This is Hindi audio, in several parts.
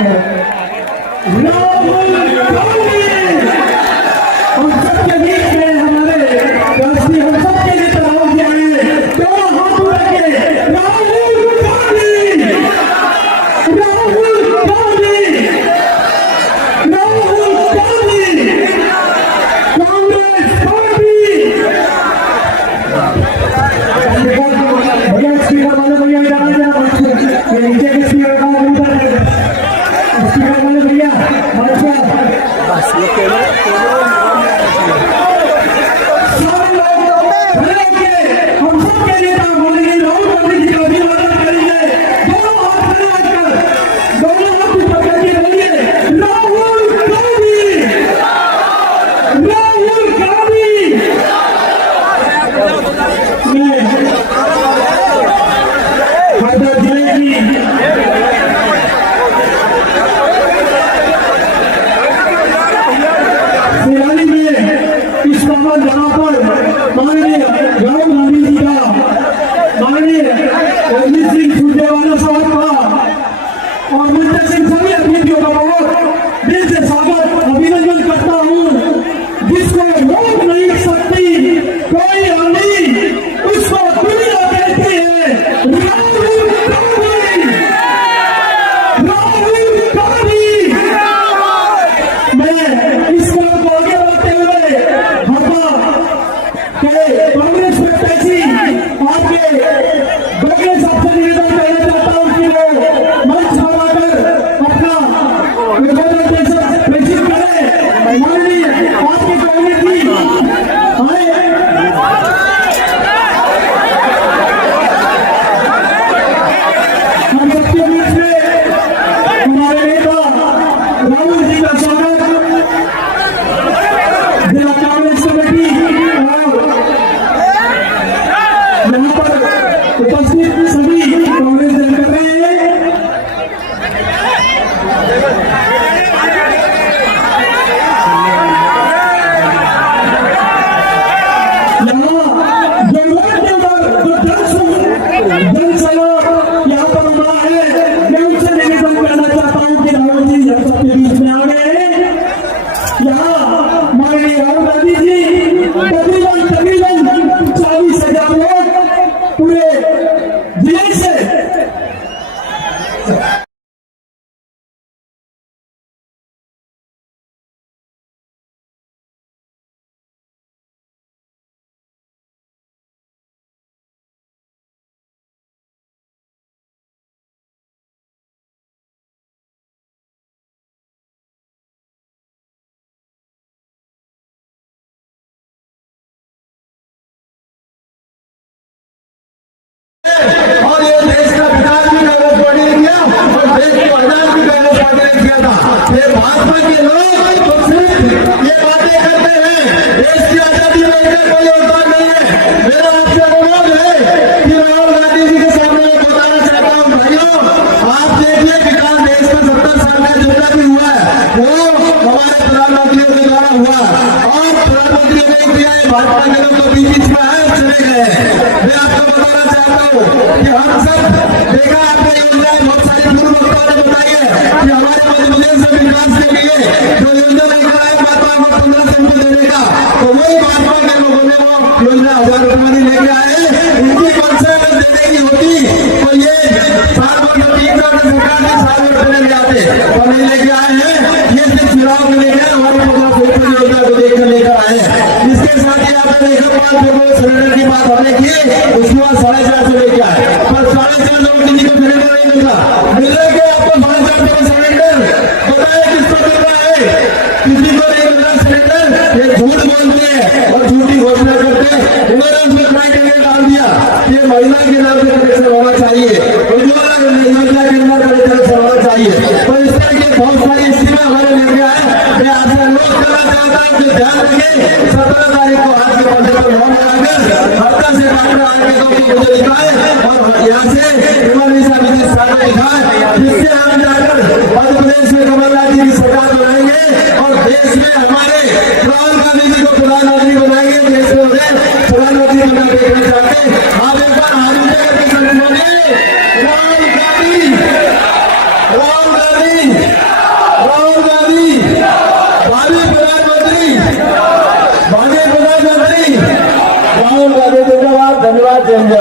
राहुल गांधी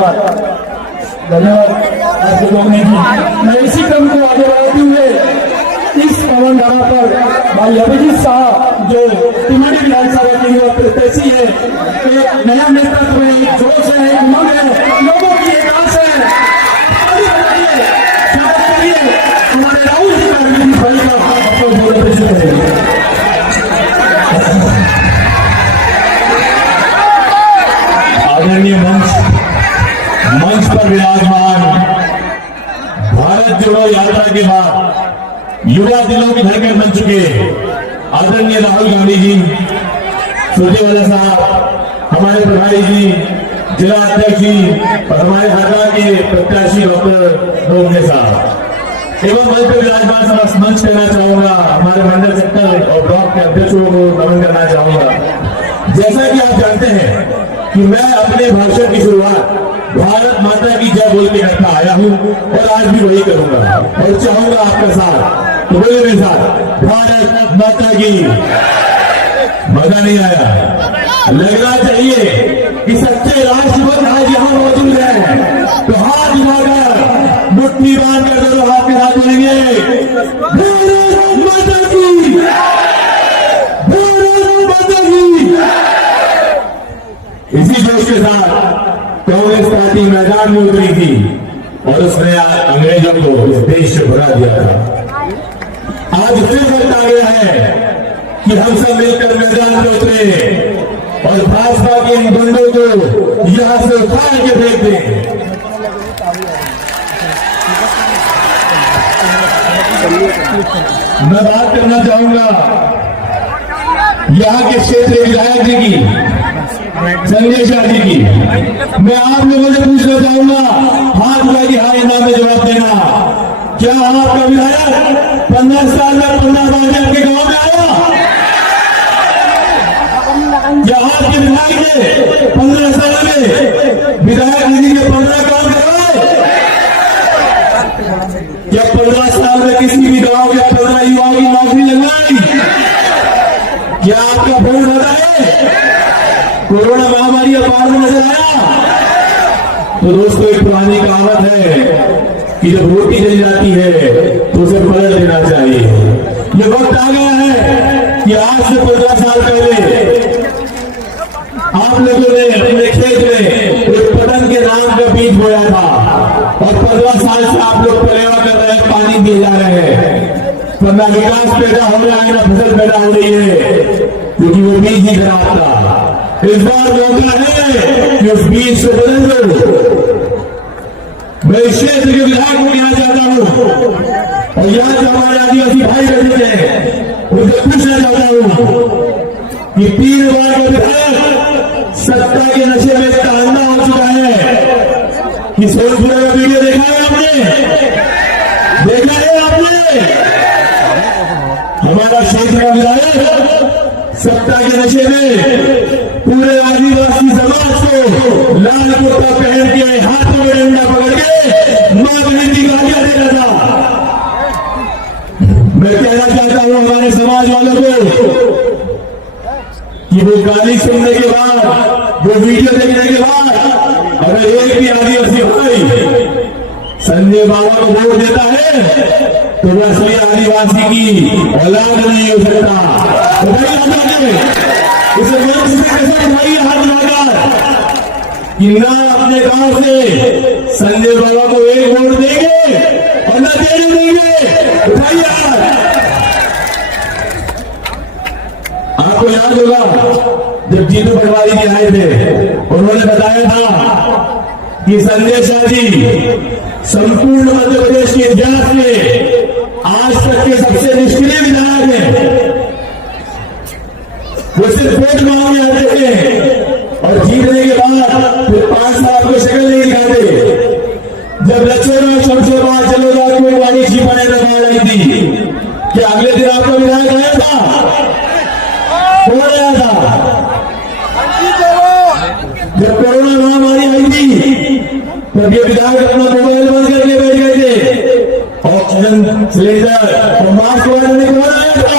धन्यवाद धन्यवाद आप लोगों ने की। मैं इसी क्रम को आगे बढ़ाते हुए इस पवन धारा पर भाई अभिजीत साहब जो तिमाड़ी विधानसभा की प्रत्याशी है, एक नया नेतृत्व है, एक जोश है, एक उमंग है, लोगों की एक आस है। हमारे राहुल जी का भाई का आपको बहुत प्रेषित करेंगे। आदरणीय मंच पर विराजमान भारत जोड़ो यात्रा के बाद युवा दिलों की धड़कन बन चुके आदरणीय राहुल गांधी जी, सुरजेवाला साहब, हमारे प्रभारी जी, जिला अध्यक्ष जी और हमारे हरियाणा के प्रत्याशी डॉक्टर डोंगरे साहब एवं मंच पर विराजमान समस्त मंच करना चाहूंगा। हमारे मंडल सेक्टर और ब्लॉक के अध्यक्षों को नमन करना चाहूंगा। जैसा कि आप जानते हैं कि मैं अपने भाषण की शुरुआत भारत माता की जय बोल के करता आया हूं और आज भी वही करूंगा और चाहूंगा आपका साथ। तो बोले मेरे साथ, भारत माता की। मजा नहीं आया? लगना चाहिए कि सच्चे राष्ट्रभक्त आज यहाँ मौजूद है, तो हाथ उठाकर मुट्ठी बांध कर दोनों हाथ के साथ बोलेंगे भारत माता की, भारत माता की। इसी जोश के साथ कांग्रेस पार्टी मैदान में उतरी थी और उसने अंग्रेजों को इस देश से भगा दिया था। आज फिर वक्त आ गया है कि हम सब मिलकर मैदान में उतरे और भाजपा के इन गुंडों को यहां से उखाड़ के फेंक दें। मैं बात करना चाहूंगा यहाँ के क्षेत्रीय विधायक जी की, संजय शाह जी की। मैं आप लोगों से पूछना चाहूंगा, हाथ उठा के हाँ ना में जवाब देना, क्या आपका विधायक 15 साल में 15 बार आपके गांव में आया? क्या आपके विधायक ने 15 साल में विधायक निधि के 15 काम करवाए? क्या 15 साल में किसी भी गांव के 15 युवाओं की नौकरी लगाई? क्या आपका भोट होता है? कोरोना महामारी अपार में नजर आया? तो दोस्तों, एक पुरानी कहावत है कि जब रोटी जल जाती है तो उसे पलट देना चाहिए। ये वक्त आ गया है कि आज से 15 साल पहले आप लोगों ने अपने खेत में एक पतंग के नाम का बीज बोया था और 15 साल से आप लोग पलेवा कर रहे हैं, पानी दिए जा रहे हैं, तो ना विकास पैदा हो रहा है ना फसल पैदा हो रही है, क्योंकि वो बीज ही खराब था। इस बार मौका है कि उस बीज से बदल दो। मैं इस क्षेत्र के विधायक को यहाँ चाहता हूँ और यहाँ जो हमारे आदिवासी भाई रहते हैं उनसे पूछना चाहता हूँ कि 3 बार का विधायक सत्ता के नशे में इतना अंधा हो चुका है कि सोनपुरा का वीडियो देखा है आपने? देखा है आपने? हमारा क्षेत्र का विधायक सत्ता के नशे में पूरे आदिवासी समाज को लाल कुर्ता पहन के हाथों में डंडा पकड़ के मां बहन की गालियां दे रहा था। मैं कहना चाहता हूं हमारे समाज वालों को कि वो गाली सुनने के बाद, वो वीडियो देखने के बाद अगर एक भी आदिवासी भाई संजय बाबा को वोट देता है तो वह असली आदिवासी की औलाद नहीं हो सकता। तो भाई इसे मंच से कैसे उठाइए हाथ लगाकर कि ना अपने गांव से संजय बाबा को एक वोट देंगे और न देने देंगे। उठाइए हाथ। आपको याद होगा जब जीतू पटवारी जी आए थे, उन्होंने बताया था कि संजय शाह जी संपूर्ण मध्य प्रदेश के इतिहास में आज तक के सबसे निष्क्रिय विधायक हैं। वो सिर्फ वोट मांगने आते थे और जीतने के बाद फिर 5 साल को शक्ल नहीं दिखाते। जब लक्ष्मण शमशेरबाद चलेगा कोई वाणी छिपाने का बात आई थी कि अगले दिन आपका विधायक आया था, कौन आया था? जब कोरोना महामारी आई थी तब ये विधायक अपना मोबाइल बंद करके बैठ गए थे। ऑक्सीजन सिलेंडर और मास्क लगाने कौन आया था?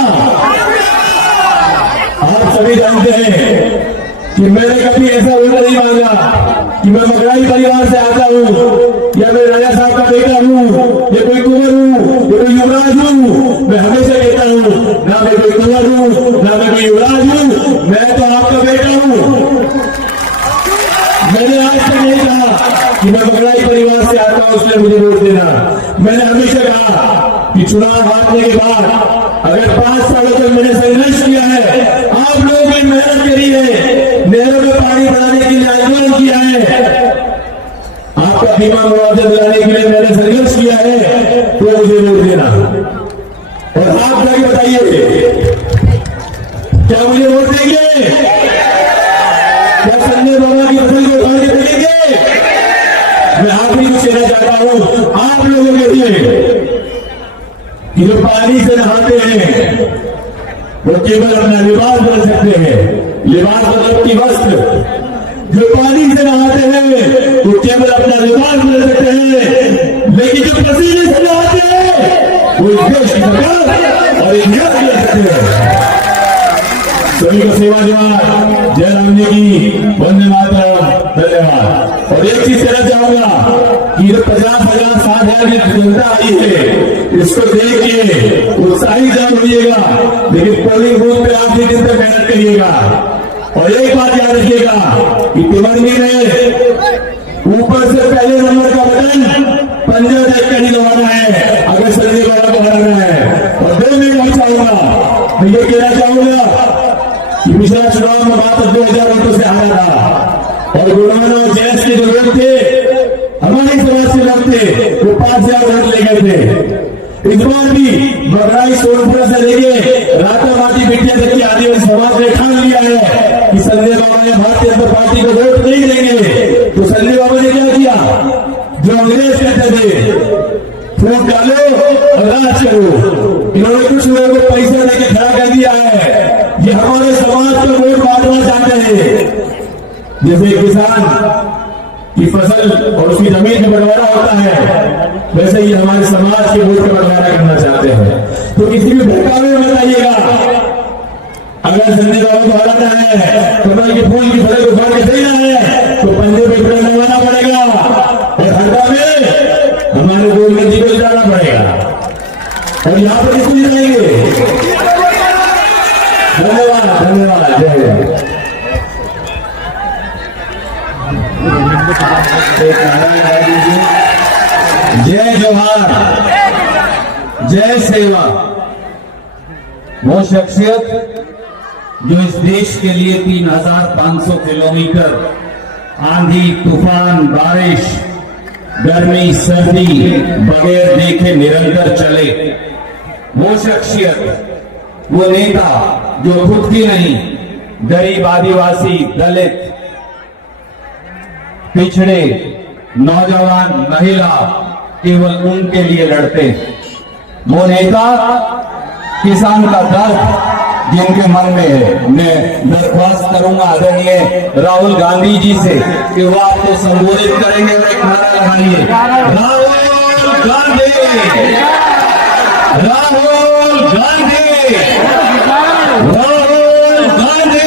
आप सभी जानते हैं कि मैंने कभी ऐसा वोट नहीं मांगा कि मैं मगराई परिवार से आता हूँ, या मैं राजा साहब का बेटा हूँ, या कोई कुंवर हूँ, या कोई युवराज हूँ, मैं हमेशा कहता हूँ ना मैं कोई कुंवर हूँ, ना मैं कोई युवराज हूँ, मैं तो आपका बेटा हूँ। मैंने आज तक नहीं कहा कि मैं बगड़ाई परिवार से आता हूं इसलिए मुझे वोट देना। मैंने हमेशा कहा कि चुनाव हारने के बाद अगर 5 सालों तक मैंने संघर्ष किया है, आप लोगों ने मेहनत करी है, नहरों में पानी बढ़ाने के लिए आंदोलन किया है, आपका बीमा मुआवजा दिलाने के लिए मैंने संघर्ष किया है, तो मुझे वोट देना। और आप जाके बताइए क्या मुझे वोट देंगे? क्या संजय बाबा की फसल को उखाड़ के देंगे? मैं आखिरी कुछ कहना चाहता हूं आप लोगों के लिए कि जो पानी से नहाते हैं वो केवल अपना लिबास बदल सकते हैं, लिबास मतलब की वस्त्र। जो पानी से नहाते हैं वो केवल अपना लिबास बदल सकते हैं, लेकिन जो पसीने से नहाते हैं वो इस देश की सरकार और इतिहास ले सकते हैं। सभी को सेवा जवान, जय राम जी की, वंदे मातरम, धन्यवाद। और एक चीज कहना चाहूंगा कि जो 50,000 60,000 की जनता आई है, इसको देख के उत्साहित जरूर होइएगा, लेकिन पोलिंग बूथ पे आखिरी दिन तक मेहनत करिएगा। और एक बात याद रखिएगा कि तिमरनी में ऊपर से पहले नंबर का बटन पंजा देख कर ही दबाना है अगर संजय बाबा को हराना है। और 2 मिनट मैं चाहूंगा, मैं ये कहना चाहूंगा कि पिछला चुनाव में मात्र 2000 वोटों से हारा था, और गुणवाना और जैस के जो लोग थे हमारे समाज से लोग थे वो 5000 वोट ले गए थे। इस बार भी बगड़ाई सोनपुरा से लेके रातामाटी बिटिया तक की आदिवासी समाज ने ठान लिया है कि संजय बाबा ने भारतीय जनता पार्टी को वोट नहीं देंगे। तो संजय बाबा ने क्या किया? जो अंग्रेज कहते थे वोट डालो और राज करो, इन्होंने कुछ लोगों को पैसा देके खड़ा कर दिया है। ये हमारे समाज को वोट बांटना चाहते हैं। जैसे किसान की फसल और उसकी जमीन में बंटवारा होता है, वैसे ही हमारे समाज के वोट का बंटवारा करना चाहते हैं। तो किसी भी भटकावे में बताइएगा, अगर संजय बाबू को हराना है, कमल के फूल की फसल उखाड़ के देना है, तो पंजे पे पेड़ लगाना पड़ेगा और हरदा में हमारे गोलगंज जी को जाना पड़ेगा। और यहाँ पर किसको जाएंगे? धन्यवाद, धन्यवाद, जय हिंद। जय जोहार, जय सेवा। वो शख्सियत जो इस देश के लिए 3500 किलोमीटर आंधी तूफान बारिश गर्मी सर्दी बगैर देखे निरंतर चले, वो शख्सियत, वो नेता जो खुद की नहीं, गरीब आदिवासी दलित पिछड़े नौजवान महिला केवल उनके लिए लड़ते, वो नेता किसान का दर्द जिनके मन में है। मैं दरख्वास्त करूंगा आदरणीय राहुल गांधी जी से कि वो आपको संबोधित करेंगे और एक नारा लगाइए, राहुल गांधी, राहुल गांधी, राहुल गांधी।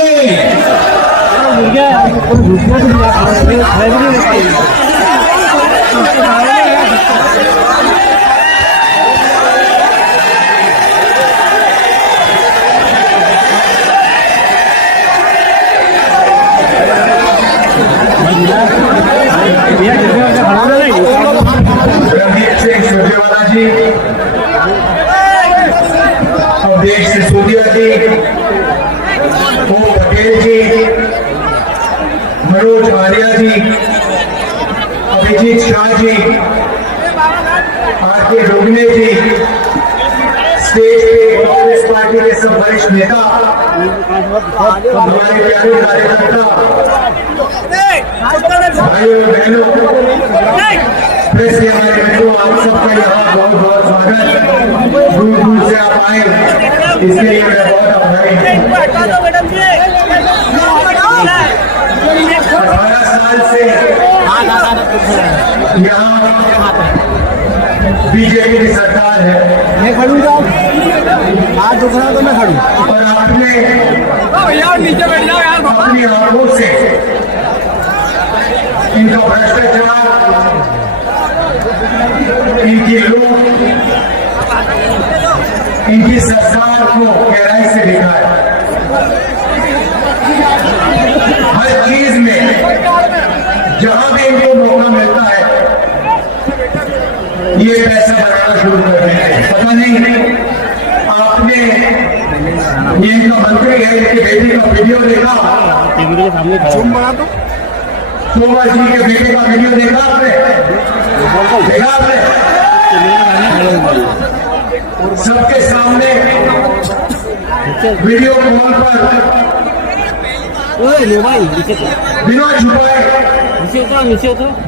जी अवधेश सिसोदिया जी, ओम पटेल जी, मनोज आर्या जी, अभिजीत शाह जी, आर.के. रोगने जी, स्टेज पे कांग्रेस पार्टी के सब वरिष्ठ नेता, हमारे प्यारे कार्यकर्ता भाइयों बहनों, प्रेस के हमारे बच्चों, आप सबका यहाँ बहुत बहुत स्वागत। दूर दूर से आप आए, इसके लिए मैं बहुत आभारी हूँ। 18 साल से यहाँ बीजेपी की सरकार है। मैं खड़ूंगा आज दूसरा तो मैं खड़ू, और आपने अपनी आंखों से इनका भ्रष्टाचार, इनकी लूट, इनकी सरकार को गहराई से देखा है। हर चीज में जहां भी इनको मौका मिलता है ये पैसा बनाना शुरू कर देते हैं। पता नहीं आपने ये इनका मंत्री है, इनके बेटे का वीडियो देखा, तोमर जी के बेटे का वीडियो देखा आपने? देखा आपने? सबके सामने वीडियो कॉल पर बिना छुपाए,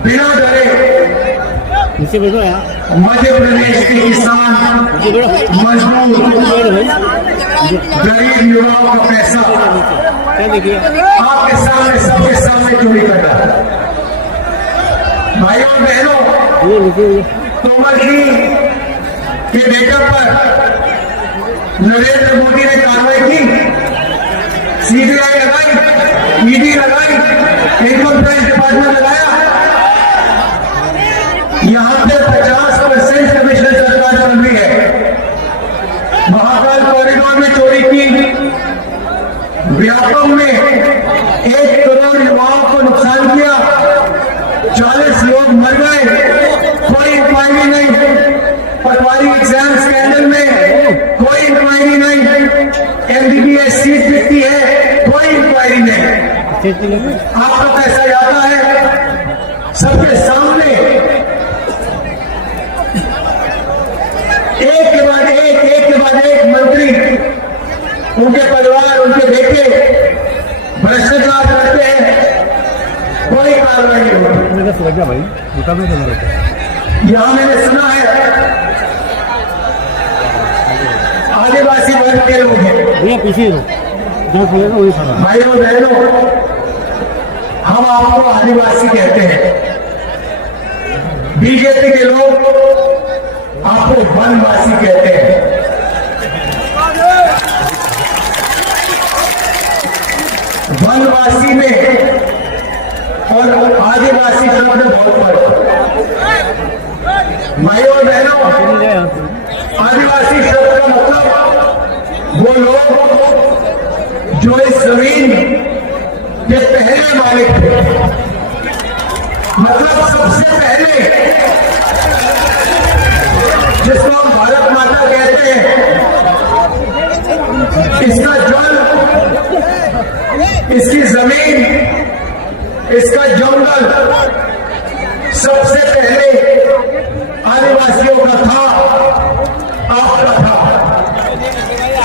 बिना डरे मध्य प्रदेश के किसान, मजदूर, गरीब युवाओं का पैसा आपके सामने, सबके सामने चोरी कर रहा है। भाइयों और बहनों, तोमर जी के बेटे पर नरेंद्र मोदी ने कार्रवाई की, सीबीआई लगाई, ईडी लगाई, इनकम टैक्स डिपार्टमेंट लगाया। यहां पे 50% कमीशन सरकार चल रही है। महाकाल कॉरिडोर में चोरी की, व्यापम में 1 करोड़ युवाओं को नुकसान किया, 40 लोग मर गए, कोई इंक्वायरी नहीं। पटवारी एग्जाम स्कैंडल में कोई इंक्वायरी नहीं। एमबीबीएस सीट बिकती है, कोई इंक्वायरी नहीं। आपका पैसा जाता है सबके सामने, एक के बाद एक मंत्री, उनके परिवार, उनके बेटे भ्रष्टाचार करते हैं, कोई कार्रवाई नहीं होती। यहां मैंने सुना है आदिवासी वर्ग के लोग हैं। भाइयों बहनों, हम आपको आदिवासी कहते हैं, बीजेपी के लोग आपको वनवासी कहते हैं। वनवासी में और आदिवासी शब्द में बहुत फर्क है। भाइयों और बहनों, आदिवासी शब्द का मतलब वो लोग जो इस जमीन के पहले मालिक थे, मतलब सबसे पहले, जिसको हम भारत माता कहते हैं, इसका जल, इसकी जमीन, इसका जंगल सबसे पहले आदिवासियों का था, आपका था।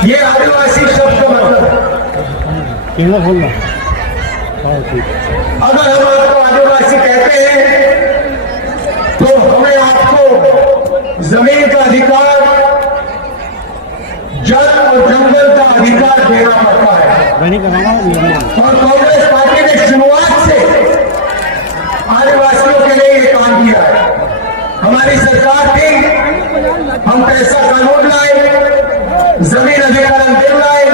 ये आदिवासी शब्द का मतलब। अगर हम आपको आदिवासी कहते हैं तो हमें आपको जमीन का अधिकार, जल और जंगल का अधिकार देना पड़ता है। और कांग्रेस पार्टी ने शुरुआत से आदिवासियों के लिए ये काम किया है। हमारी सरकार थी, हम पैसा कानून लाए, जमीन अधिकार अंतिम लाए,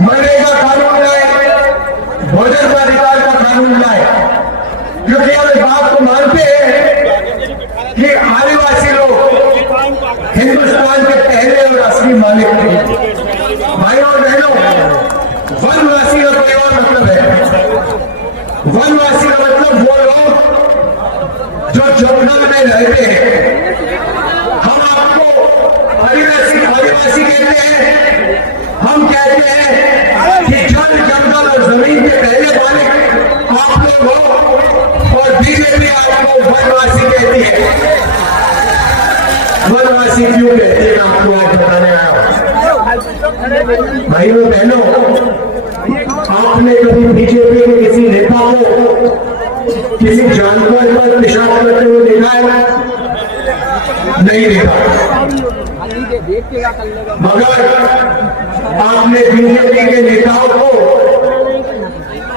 मनरेगा कानून लाए, भोजन का अधिकार का कानून लाए, क्योंकि हम इस बात को मानते हैं कि आदिवासी लोग हिंदुस्तान के पहले और असली मालिक थे। भाइयों और बहनों, वनवासी का कोई और मतलब है। वनवासी का मतलब वो लोग जो जंगल में रहते हैं। हम आपको आदिवासी कहते हैं। हम कहते हैं कि जल, जंगल और जमीन के पहले मालिक आप लोग हो, और बीजेपी आपको वनवासी कहती है। वनवासी क्यों कहती है, आपको आज बताने आया हूं। भाइयों बहनों, आपने कभी बीजेपी के किसी नेता को किसी जानवर पर पेशाब करते हुए देखा है? नहीं देखा। मगर आपने बीजेपी के नेताओं को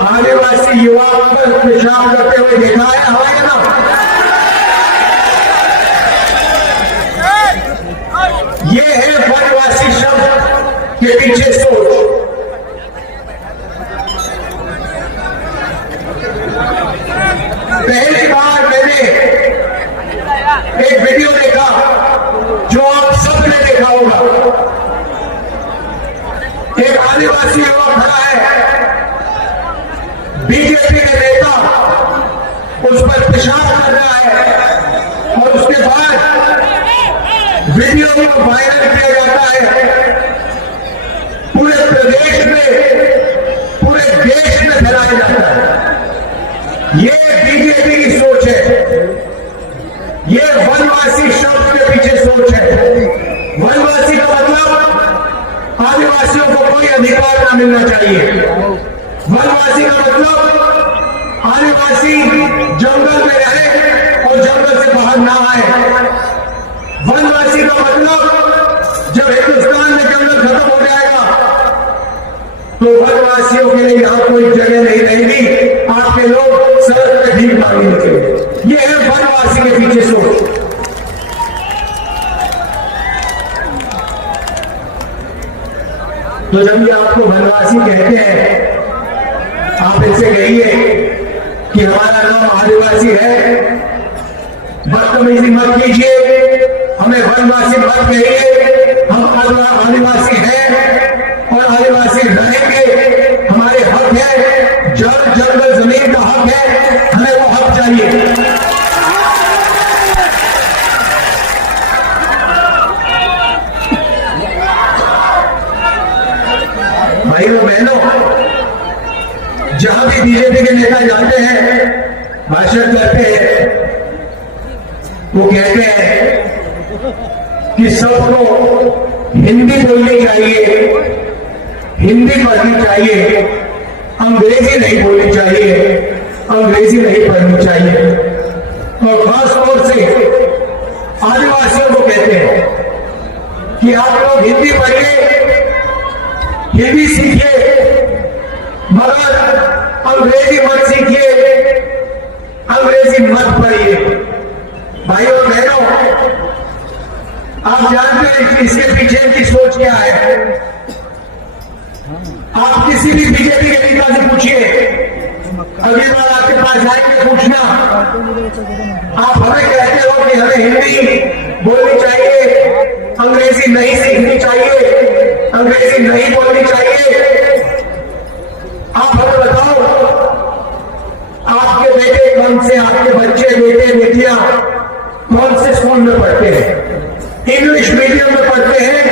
आदिवासी युवाओं पर पेशाब करते हुए देखा है? हमारे ना ये है वनवासी शब्द के पीछे सोच। पहली बार मैंने एक वीडियो देखा जो आप सबने देखा होगा। एक आदिवासी युवक खड़ा है, बीजेपी के नेता उस पर पेशाब कर रहा है और उसके बाद वीडियो को वायरल किया जाता है, पूरे प्रदेश में, पूरे देश में फैलाया जाता है। ये बीजेपी की सोच है, ये वनवासी शब्द के पीछे सोच है। वनवासी का मतलब आदिवासियों को कोई अधिकार ना मिलना चाहिए। वनवासी का मतलब आदिवासी जंगल में रहे और जंगल से बाहर ना आए। वनवासी का मतलब जब हिंदुस्तान में जंगल खत्म हो जाएगा तो वनवासियों के लिए यहां कोई जगह नहीं रहेगी, आपके लोग सड़क पे भीख मांगने निकलेंगे। ये है वनवासी के पीछे सोच। तो जब ये आपको वनवासी कहते हैं, आप इनसे कहिए कि हमारा नाम आदिवासी है, बदतमीजी मत कीजिए, हमें वनवासी मत कहिए। हम आदिवासी हैं और आदिवासी रहेंगे। हमारे हक है, जल जंगल जमीन का हक है, हमें वो हक चाहिए। भाइयों बहनों, जहां भी बीजेपी के नेता जाते हैं, भाषण करते हैं, वो कहते हैं कि सबको हिंदी बोलनी चाहिए, हिंदी पढ़नी चाहिए, अंग्रेजी नहीं बोलनी चाहिए, अंग्रेजी नहीं पढ़नी चाहिए। और खासतौर से आदिवासियों को कहते हैं कि आप लोग हिंदी पढ़िए, हिंदी सीखिए, मगर अंग्रेजी मत सीखिए, अंग्रेजी मत पढ़िए। भाइयों बहनों, आप जानते हैं कि इसके पीछे की सोच क्या है। आप किसी भी बीजेपी के नेता से पूछिए, अगली बार आपके पास जाएंगे पूछना, आप हमें कहते हो कि हमें हिंदी बोलनी चाहिए, अंग्रेजी नहीं सीखनी चाहिए, अंग्रेजी नहीं बोलनी चाहिए। आप हमें बताओ, आपके बेटे कौन से, आपके बच्चे बेटे बेटियां कौन से स्कूल में पढ़ते हैं? इंग्लिश मीडियम में पढ़ते हैं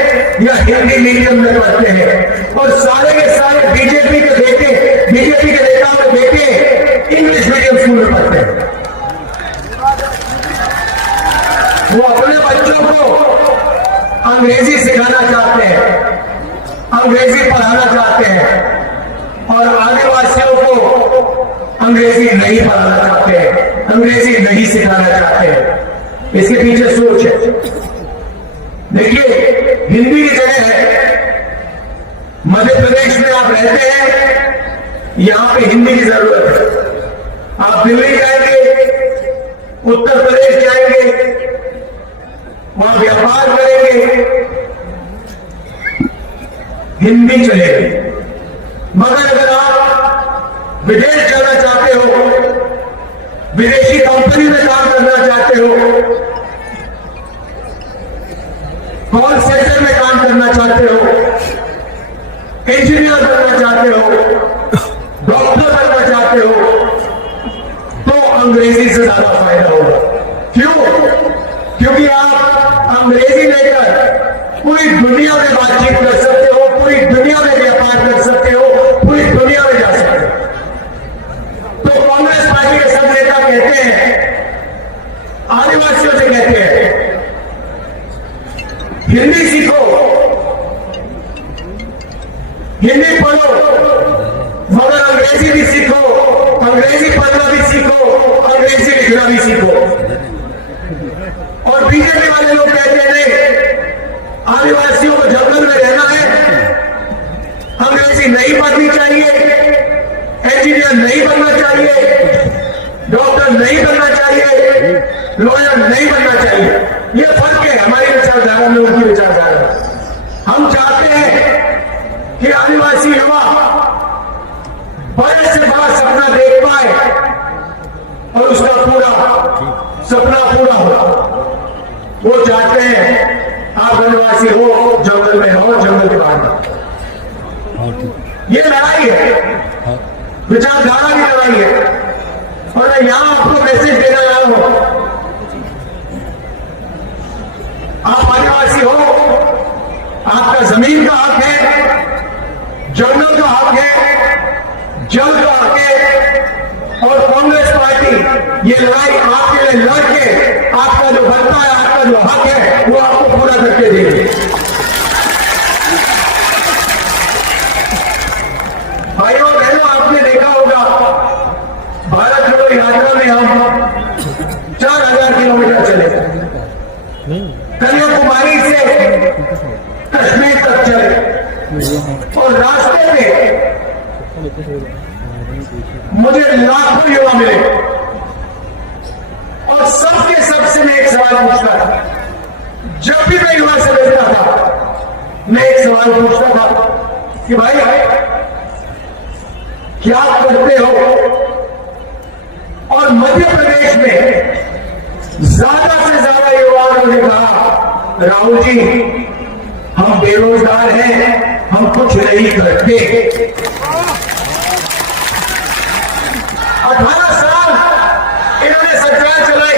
या हिंदी मीडियम में पढ़ते हैं? और सारे के सारे बीजेपी के बेटे, बीजेपी के नेताओं के बेटे इंग्लिश मीडियम स्कूल में पढ़ते हैं। वो अपने बच्चों को अंग्रेजी सिखाना चाहते हैं, अंग्रेजी पढ़ाना चाहते हैं, और आदिवासियों को अंग्रेजी नहीं पढ़ाना चाहते हैं, अंग्रेजी नहीं सिखाना चाहते हैं। इसके पीछे सोच है। देखिए, हिंदी की जगह है, मध्य प्रदेश में आप रहते हैं, यहां पे हिंदी की जरूरत है। आप दिल्ली जाएंगे, उत्तर प्रदेश जाएंगे, वहां व्यापार करेंगे, हिंदी चलेगी। मगर अगर आप विदेश जाना चाहते हो, विदेशी कंपनी में काम करना चाहते हो, कॉल सेंटर में काम करना चाहते हो, इंजीनियर बनना चाहते हो, डॉक्टर बनना चाहते हो, तो अंग्रेजी से ज्यादा फायदा होगा। क्यों? क्योंकि आप अंग्रेजी लेकर पूरी दुनिया में बातचीत कर सकते हो, पूरी दुनिया में व्यापार कर सकते हो, पूरी दुनिया में जा सकते हो। तो कांग्रेस पार्टी के सब नेता कहते हैं, आदिवासियों से कहते हैं, हिंदी सीखो, हिंदी पढ़ो, मगर अंग्रेजी भी सीखो, अंग्रेजी पढ़ना भी सीखो, अंग्रेजी लिखना भी सीखो। और बीजेपी वाले लोग कहते हैं नहीं, आदिवासियों को जंगल में रहना है, अंग्रेजी नहीं पढ़नी चाहिए, इंजीनियर नहीं बनना चाहिए, डॉक्टर नहीं बनना चाहिए, लॉयर नहीं बनना चाहिए। ये फर्क है हमारी विचारधारा में, उनकी विचारधारा। हम चाहते हैं कि आदिवासी युवा बड़े से बड़ा सपना देख पाए और उस चाहते हैं आप वनवासी हो, जंगल में हो, जंगल के बाहर हो। ये लड़ाई है, विचारधारा की लड़ाई है। और मैं यहां आपको मैसेज देना आया हूं, आप आदिवासी हो, आपका जमीन का हक है, जंगल का हक है, जल का हक है। और कांग्रेस पार्टी ये लड़ाई आपके लिए लड़के आपका जो बनता है, आपका जो हक है, वो आपको पूरा करके देगी। भाइयों बहनों, आपने देखा होगा भारत जोड़ो यात्रा में हम 4000 किलोमीटर चले, कन्याकुमारी से कश्मीर तक चले, और रास्ते में मुझे लाखों युवा मिले, और सबके सबसे मैं एक सवाल पूछता था। जब भी मैं युवा से मिलता था, मैं एक सवाल पूछता था कि भाई क्या करते हो? और मध्य प्रदेश में ज्यादा से ज्यादा युवाओं ने कहा, राहुल जी हम बेरोजगार हैं, हम कुछ नहीं करते। 18 साल इन्होंने सरकार चलाई,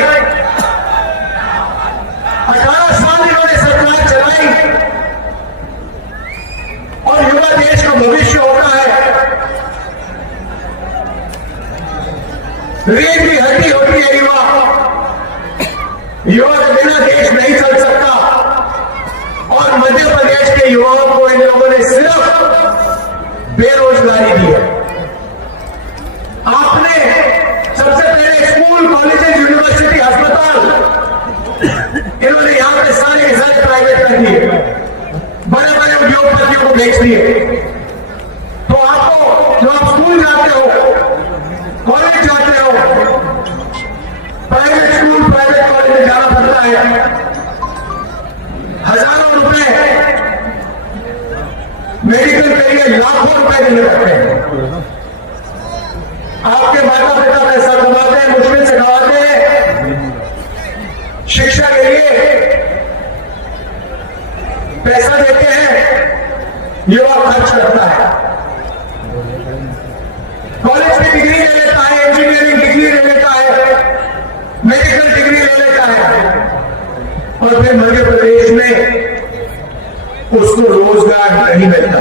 18 साल इन्होंने सरकार चलाई, और युवा देश का भविष्य होता है। रीढ़ की हड्डी होती है युवा, युवा के बिना देश नहीं चल सकता। और मध्य प्रदेश के युवाओं को इन लोगों ने सिर्फ बेरोजगारी दी है। आपने सबसे पहले स्कूल, कॉलेजेस, यूनिवर्सिटी, अस्पताल इन्होंने यहां पे सारे प्राइवेट कर दिए, बड़े बड़े उद्योगपतियों को बेच दिए। तो आपको जब आप स्कूल जाते हो, कॉलेज जाते हो, प्राइवेट स्कूल, प्राइवेट कॉलेज में जाना पड़ता है, हजारों रुपए मेडिकल के लिए लाखों रुपए देने पड़ते हैं। आपके माता पिता पैसा कमाते हैं, मुश्किल से कमाते हैं, शिक्षा के लिए पैसा देते हैं, युवा खर्च करता है, कॉलेज की डिग्री ले लेता है, इंजीनियरिंग डिग्री ले लेता है, मेडिकल डिग्री ले लेता है, और फिर मध्य प्रदेश में उसको रोजगार नहीं मिलता।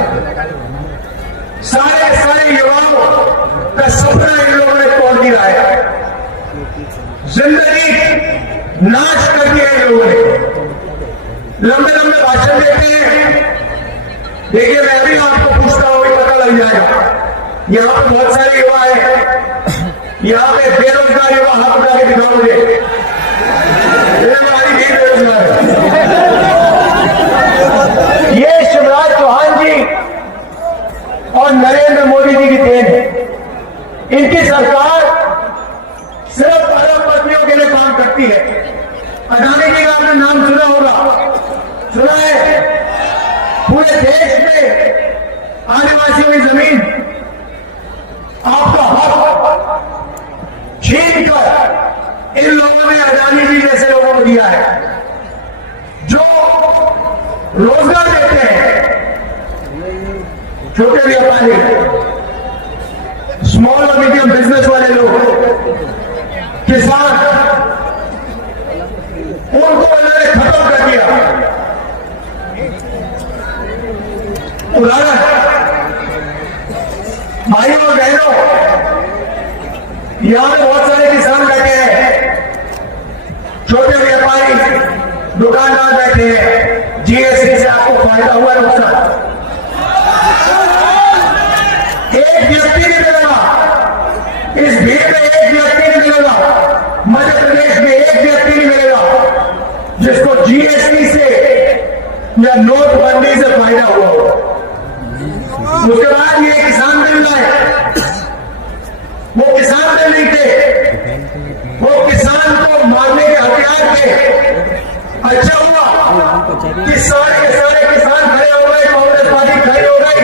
सारे युवाओं का सपना इन लोगों ने तोड़ दिया है, जिंदगी नाश कर दिया इन लोगों ने। लंबे लंबे भाषण देते हैं। देखिए मैं भी आपको पूछता हूं, पता लग जाएगा। यहां पे बहुत सारे युवा हैं, यहां पे बेरोजगार युवा हाथ उठा के दिखाओगे, हमारी भी बेरोजगार है। ये शिवराज चौहान जी और नरेंद्र मोदी जी की देन है। इनकी सरकार सिर्फ अरबपतियों के लिए काम करती है। अडानी जी का आपने नाम सुना होगा, सुना है? पूरे देश में आदिवासियों की जमीन, आपका हक छीन कर इन लोगों ने अडानी जी जैसे लोगों को दिया है, जो रोजगार देते हैं। छोटे व्यापारी, स्मॉल और मीडियम बिजनेस वाले लोग, किसान, उनको उन्होंने खत्म कर दिया। उदाहरण, भाइयों और बहनों, यहां पे बहुत सारे किसान बैठे हैं, छोटे व्यापारी, दुकानदार बैठे हैं। जीएसटी से आपको फायदा हुआ, नुकसान? एक व्यक्ति नहीं मिलेगा, इस भीड़ में एक व्यक्ति नहीं मिलेगा, मध्य प्रदेश में एक व्यक्ति नहीं मिलेगा जिसको जीएसटी से या नोटबंदी से फायदा हुआ हो। उसके बाद ये किसान बिल लाए, वो किसान बिल नहीं थे, वो किसान को मारने के हथियार थे। अच्छा हुआ कि सारे के सारे किसान खड़े हो गए, कांग्रेस पार्टी खड़ी हो गई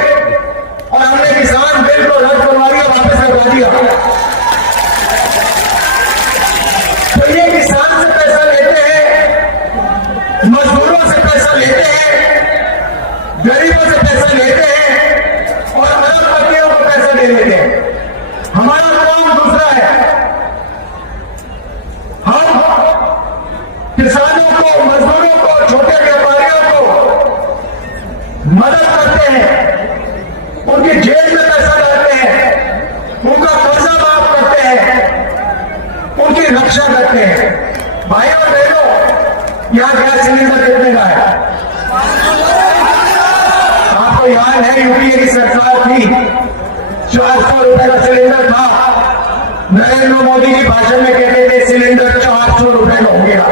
और हमने किसान बिल को रद्द करवा दिया, वापस करवा दिया। तो ये किसान से पैसा लेते हैं, किसानों को, मजदूरों को, छोटे व्यापारियों को मदद करते हैं, उनकी जेब में पैसा डालते हैं, उनका कर्जा माफ करते हैं, उनकी रक्षा करते हैं। भाई और बहनों, यहां गैस सिलेंडर कितने का है? आपको याद है यूपीए की सरकार थी, 400 रुपए का सिलेंडर था। नरेंद्र मोदी जी भाषण में कहते थे सिलेंडर 400 रुपए का हो गया,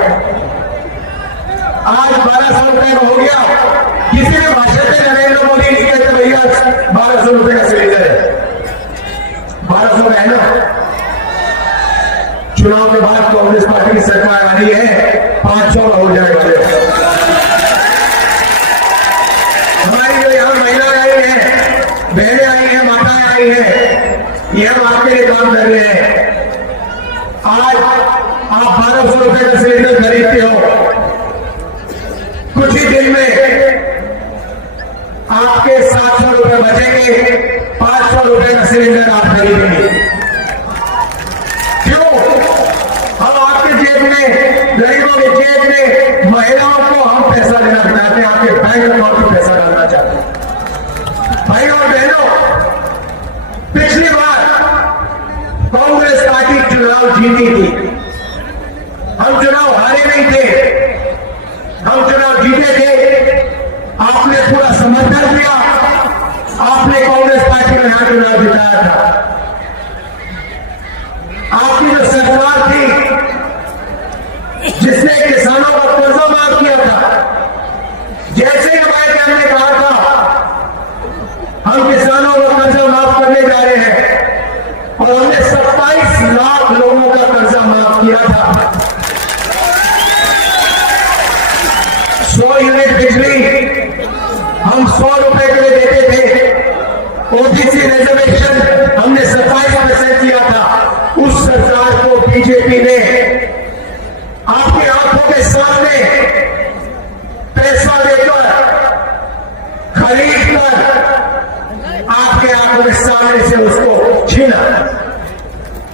आज 1200 रुपए का हो गया। किसी भी भाषण में नरेंद्र मोदी नहीं कहते भैया 1200 रुपए का सिलेंडर है, 1200 है ना। चुनाव के बाद कांग्रेस पार्टी की सरकार आ रही है, 500 का हो जाएगा। हमारी जो यहाँ महिलाएं आई हैं, बहनें आई हैं, माताएं आई हैं, ये हम आपके लिए काम कर रहे हैं। आज आप 1200 रुपए का सिलेंडर खरीदते हो, कुछ ही दिन में आपके 700 रुपए बचेंगे, 500 रुपए का सिलेंडर आप खरीदेंगे। क्यों? हम आपकी जेब में, गरीबों की जेब में, महिलाओं को हम पैसा देना चाहते हैं, आपके बैंक अकाउंट में पैसा डालना चाहते हैं। भाई और बहनों, पिछली बार कांग्रेस पार्टी चुनाव जीती थी, हम चुनाव हारे नहीं थे, हम चुनाव जीते थे। आपने पूरा समर्थन किया, आपने कांग्रेस पार्टी को यहां चुनाव जिताया था। आपकी जो सरकार थी जिसने किसानों का कर्जा माफ किया था, जैसे ही हमारे हमने कहा था हम किसानों का कर्जा माफ करने जा रहे हैं, और हमने 27 लाख लोगों का कर्जा माफ किया था। 100 यूनिट बिजली हम 100 रुपए के लिए देते थे। ओबीसी रिजर्वेशन हमने 27% किया था। उस सरकार को बीजेपी ने आपकी आंखों के सामने पैसा देकर, खरीद कर, आपके आंखों के सामने से उसको छीना।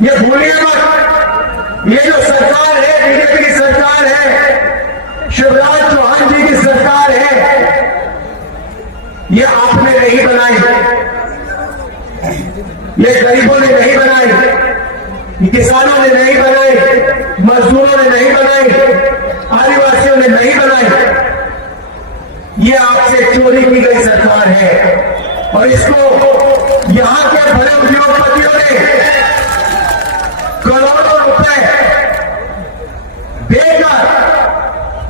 ये भूलिए मत, ये जो सरकार है, बीजेपी की सरकार है, शिवराज चौहान जी की सरकार है, ये आपने नहीं बनाई, ये गरीबों ने नहीं बनाई, किसानों ने नहीं बनाई, मजदूरों ने नहीं बनाई, आदिवासियों ने नहीं बनाई। ये आपसे चोरी की गई सरकार है, और इसको यहां के बड़े उद्योगपतियों ने करोड़ों रुपए देकर,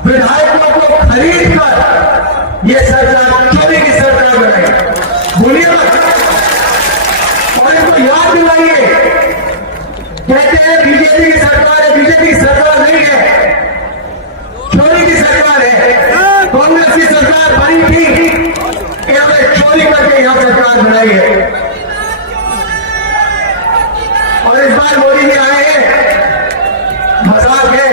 विधायकों को खरीद कर ये सरकार चोरी की सरकार बनाई। भूलिए मत, और इनको याद दिलाइए। कहते हैं बीजेपी की सरकार है, बीजेपी की सरकार नहीं है, चोरी की सरकार है। कांग्रेस की सरकार बनी थी, हमने चोरी करके यहां सरकार बनाई है। और इस बार मोदी जी आए हैं, मजाक है।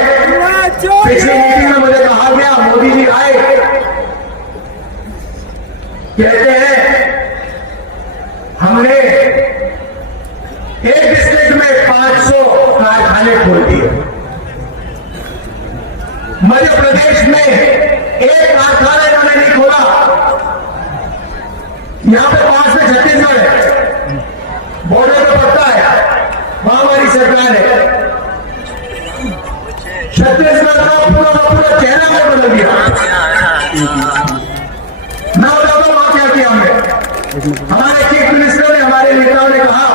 पिछली मीटिंग में मुझे कहा गया मोदी जी आए, कहते हैं हमने एक डिस्ट्रिक्ट में 500 कारखाने खोल दिए, मध्य प्रदेश में एक कारखाना इन्होंने नहीं खोला। यहां पे पास में छत्तीसगढ़ है, बॉर्डर पे पड़ता है, वहां हमारी सरकार है। छत्तीसगढ़ का पूरा चेहरा में बदल दिया। मैं बताता हूं वहां क्या किया हमने। हमारे चीफ मिनिस्टर ने, हमारे नेताओं ने कहा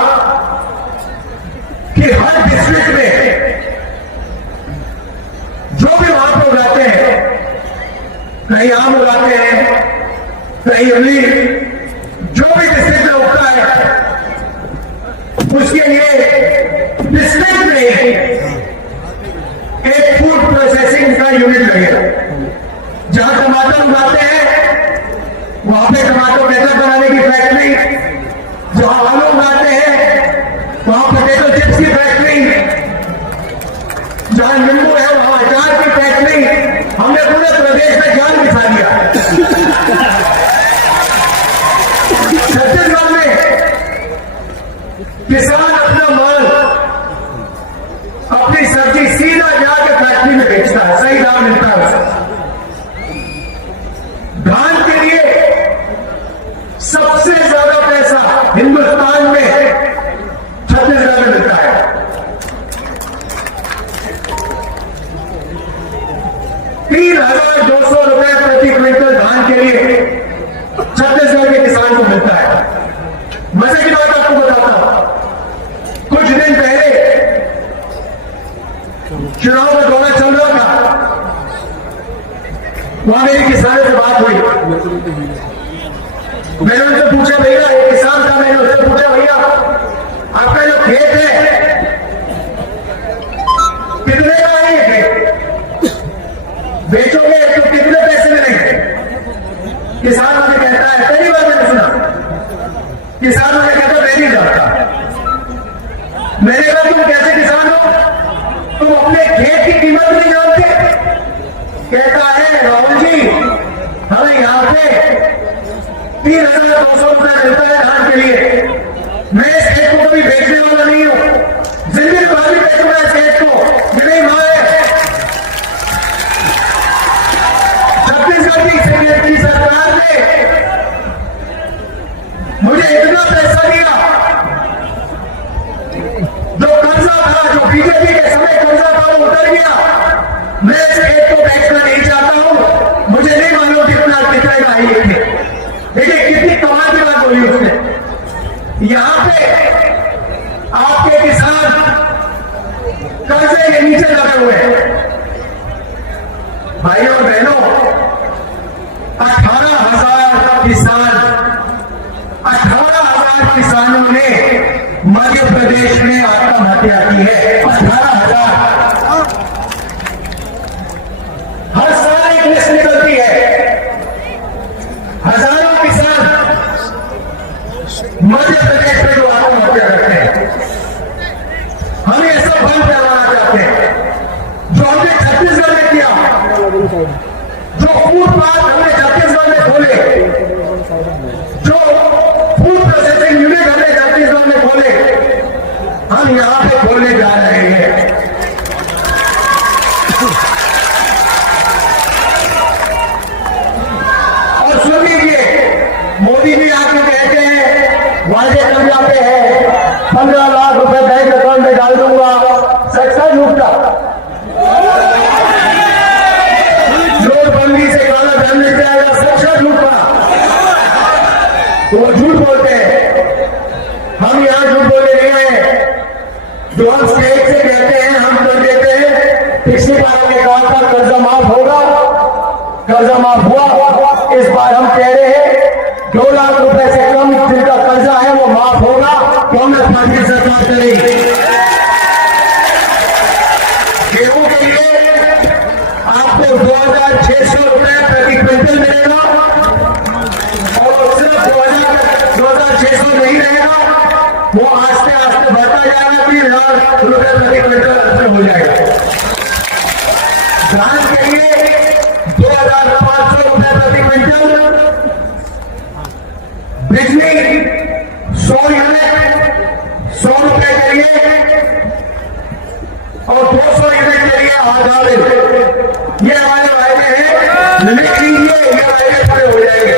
कि हर डिस्ट्रिक्ट में जो भी वहां पर उगाते हैं, कहीं आम उगाते हैं, कहीं इमली, जो भी डिस्ट्रिक्ट में उगता है, उसके लिए डिस्ट्रिक्ट में एक फूड प्रोसेसिंग का यूनिट लगेगा। जहां टमाटर उगाते हैं वहां पे टमाटर केचप बनाने की फैक्ट्री, जहां आलू उगाते हैं वहां पोटैटो चिप्स की फैक्ट्री, जहां नींबू है वहां अचार की फैक्ट्री। हमने पूरे प्रदेश में जान बिछा दिया। छत्तीसगढ़ में किसान अपना माल, अपनी सब्जी सीधा जाके एमआरपी में बेचता है, सही दाम मिलता है उसे। धान के लिए सबसे ज्यादा पैसा हिंदुस्तान में छत्तीसगढ़ में मिलता है। 3,200 रुपए प्रति क्विंटल धान के लिए छत्तीसगढ़ के किसान को मिलता है। मजे की बात आपको बताता हूं, कुछ दिन पहले चुनाव का दौरा चल रहा था, वहां मेरी किसानों से बात हुई। मैंने उनसे पूछा, भैया एक किसान था, मैंने उससे पूछा, भैया आपका जो खेत है कितने का है ये खेत, बेचोगे तो कितने पैसे मिलेंगे? किसान मुझे कहता है, पहली बार मैंने सुना, किसान मुझे कहता मैं नहीं जानता। मैंने कहा तुम कैसे किसान हो, तुम अपने खेत की कीमत नहीं जानते? कहता है राहुल जी हमें यहां पे 3,200 रुपए मिलता है धान के लिए। मैं इस खेत को कभी बेचने वाला नहीं हूं, जिंदगी भर भी बेचूंगा इस खेत को, ये मेरी मां है। छत्तीसगढ़ की सरकार ने मुझे इतना पैसा दिया, जो कर्जा था, जो बीजेपी के समय कर्जा था वो उतर गया। मैं इस खेत को बेचना नहीं चाहता हूं, मुझे नहीं मालूम कितना कितने का है ये खेत। देखिए कितनी कमाल की बात बोली उसने। यहां पे आपके किसान कर्जे के नीचे लगे हुए हैं। भाइयों और बहनों, 18,000 किसानों ने मध्य प्रदेश में आत्महत्या की है। 18,000। हर साल एक लिस्ट निकलती है, हजारों किसान मध्य प्रदेश में जो आत्महत्या करते हैं। हम ये सब बंद करवाना चाहते हैं, जो हमने छत्तीसगढ़ में किया, जो फूड पार्क हमने छत्तीसगढ़ में खोले, जो फूड प्रोसेसिंग यूनिट हमने छत्तीसगढ़ में खोले, हम यहां पे खोलने जा रहे हैं। और सुन लीजिए, मोदी जी आके कहते हैं वादे कर्जा पे है, 15 लाख रुपए बैंक अकाउंट में डाल दूंगा, सच्चा झूठा? नोटबंदी से काला धन मिल जाएगा, सच्चा झूठा? वो झूठ बोलते हैं, हम यहां झूठ बोले नहीं है। जो हम स्टेट से कहते हैं हम कर देते हैं। पिछली बार हमने कहा था कर्जा माफ होगा, कर्जा माफ हुआ। इस बार हम कह रहे हैं 2 लाख रुपए से कम जिनका कर्जा है वो माफ होगा। कांग्रेस पार्टी सरकार करेगी। गेहूं के लिए आपको 2,600 रुपए प्रति क्विंटल मिलेगा, और सिर्फ 2,600 नहीं रहेगा, वो आस्ते आस्ते बढ़ता जाएगा, 3,000 रुपए प्रति क्विंटल हो जाएगा। धान के लिए 2,500 रुपए प्रति क्विंटल, बिजली 100 यूनिट 100 रुपए के लिए, और 200 यूनिट के लिए आधार। ये हमारे वायदे हैं, लिख लीजिए, ये वायदे पूरे हो जाएंगे।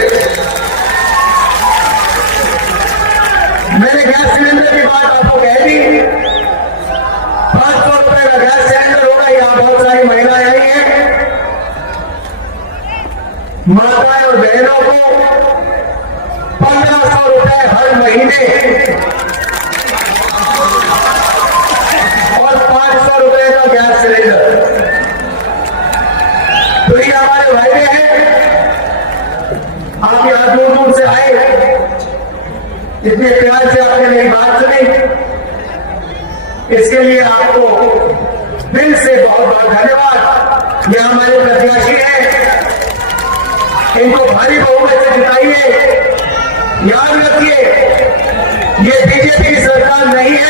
मैंने गैस सिलेंडर की बात आपको कह दी, 500 रुपए का गैस सिलेंडर होगा। यहां बहुत सारी महिलाएं आई हैं, माताएं और बहनों को 1,500 रुपए हर महीने और 500 रुपए का गैस सिलेंडर। तो ये हमारे वायदे हैं। आप यहां दूर दूर से आए, इतने प्यार से आपने मेरी बात सुनी, इसके लिए आपको दिल से बहुत बहुत धन्यवाद। ये हमारे प्रत्याशी हैं, इनको भारी बहुमत से जिताइए। याद रखिए, ये बीजेपी की सरकार नहीं है,